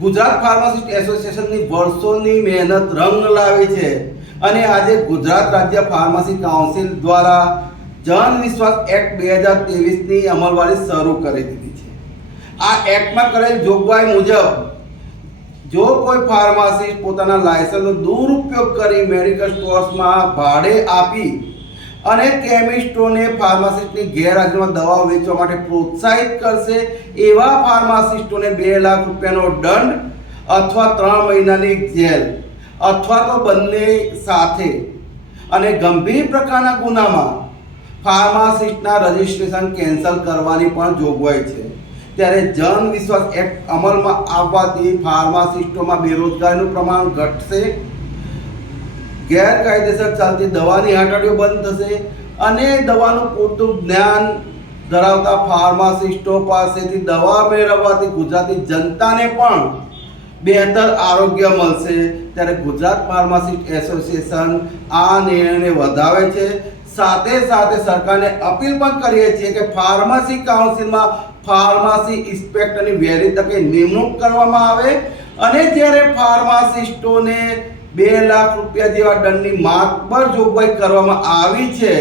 Gujarat pharmacist એસોસિએશનની વર્ષોની મહેનત રંગ લાવી છે. અને આજે ગુજરાત રાજ્ય ફાર્મસી કાઉન્સિલ દ્વારા જન વિશ્વાસ એક્ટ બે હજાર ત્રેવીસની અમલવારી શરૂ કરી દીધી છે. આ એક્ટમાં કરેલ જોગવાઈ મુજબ જો કોઈ ફાર્માસિસ્ટ પોતાના લાયસન્સનો દુરુપયોગ કરી મેડિકલ સ્ટોર્સમાં ભાડે આપી અને કેમિસ્ટોને ફાર્માસિસ્ટની ગેરહાજરીમાં દવાઓ વેચવા માટે પ્રોત્સાહિત કરશે એવા ફાર્માસિસ્ટોને બે લાખ રૂપિયાનો દંડ અથવા ત્રણ મહિનાની જેલ અથવા તો બંને સાથે. અને ગંભીર પ્રકારના ગુનામાં ફાર્માસિસ્ટના રજિસ્ટ્રેશન કેન્સલ કરવાની પણ જોગવાઈ છે. ત્યારે જન વિશ્વાસ એક્ટ અમલમાં આવવાથી ફાર્માસિસ્ટોમાં બેરોજગારીનું પ્રમાણ ઘટશે ગેરકાયદેસર ચાલતી દવાની હાટડીઓ બંધ થશે અને દવાનું પૂરતું જ્ઞાન ધરાવતા ફાર્માસિસ્ટો પાસેથી દવા મેળવવાથી ગુજરાતી જનતાને પણ બહેતર આરોગ્ય મળશે. ત્યારે ગુજરાત ફાર્માસિસ્ટ એસોસિએશન આ નિર્ણયને વધાવે છે. સાથે સાથે સરકારને અપીલ પણ કરીએ છીએ કે ફાર્મસી કાઉન્સિલમાં ફાર્મસી ઇન્સ્પેક્ટરની વહેલી તકે નિમણૂક કરવામાં આવે. અને જ્યારે ફાર્માસિસ્ટોને બે લાખ રૂપિયા જેવા દંડની માતબર જોગવાઈ કરવામાં આવી છે.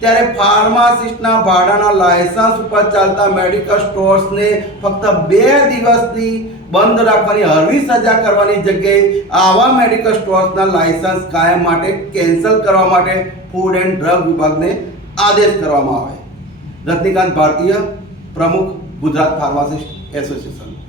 ત્યારે ફાર્માસિસ્ટના ભાડાના લાયસન્સ ઉપર ચાલતા મેડિકલ સ્ટોર્સને ફક્ત બે દિવસની બંધ રાખવાની હળવી સજા કરવાની જગ્યાએ આવા મેડિકલ સ્ટોર્સના લાયસન્સ કાયમ માટે કેન્સલ કરવા માટે ફૂડ એન્ડ ડ્રગ વિભાગને આદેશ કરવામાં આવે. રજનીકાંત ભારતીય, પ્રમુખ ગુજરાત ફાર્માસિસ્ટ એસોસિએશન.